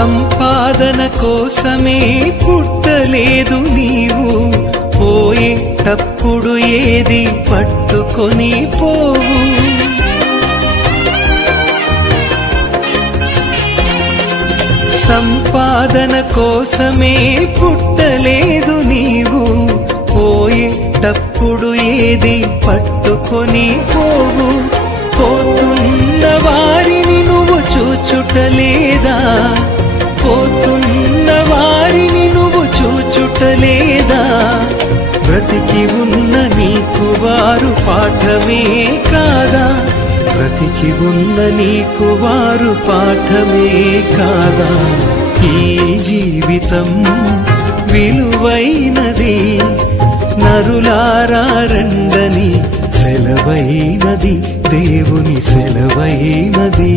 సంపాదన కోసమే పుట్టలేదు నీవు. పోయేటప్పుడు ఏది పట్టుకొని పోవు. సంపాదన కోసమే పుట్టలేదు నీవు. పోయేటప్పుడు ఏది పట్టుకొని పోవు. పోతున్న వారిని బ్రతికి ఉన్న నీకు వారు పాఠమే కాదా? బ్రతికి ఉన్న నీకు వారు పాఠమే కాదా? ఈ జీవితం విలువైనది నరులారండని సెలవైనది దేవుని సెలవైనది.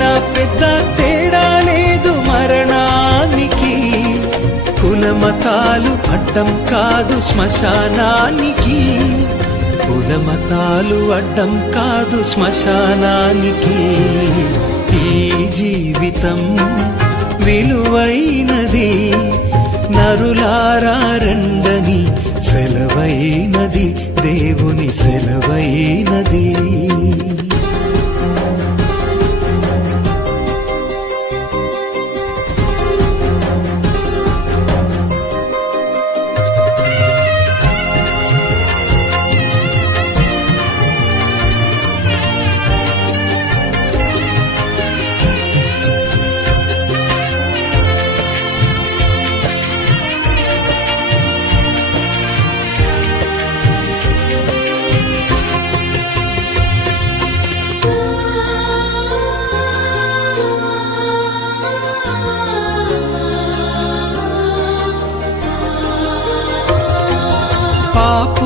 నా పెద్ద తేడా లేదు మరణానికి. కులమతాలు అడ్డం కాదు శ్మశానానికి. కులమతాలు అడ్డం కాదు శ్మశానానికి. ఈ జీవితం విలువైనది నరులారండని సెలవైనది దేవుని సెలవైనది.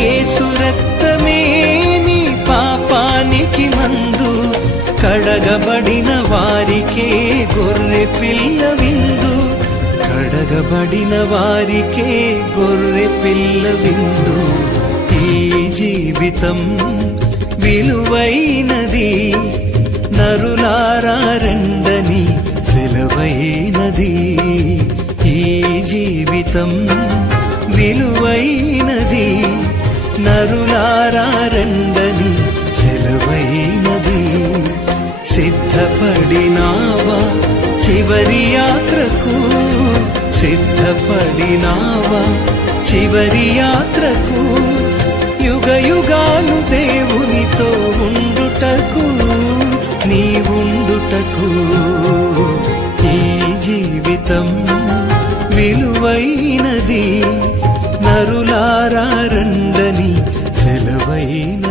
యేసు రక్తమే నీ పాపానికి మందు. కడగబడిన వారికే గొర్రె పిల్ల విందు. కడగబడిన వారికే గొర్రె పిల్ల విందు. ఈ జీవితం విలువైనది నరులారండని సెలవైనది. ఈ జీవితం విలువైనది నరులారా రెండని సెలవైనది. సిద్ధపడినావా చివరి యాత్రకు? సిద్ధపడినావా చివరి యాత్రకు? యుగ యుగాలు దేవునితో ఉండుటకు నీ ఉండుటకు ఈ జీవితం విలువైనది. నరులారా రండని సెలవైన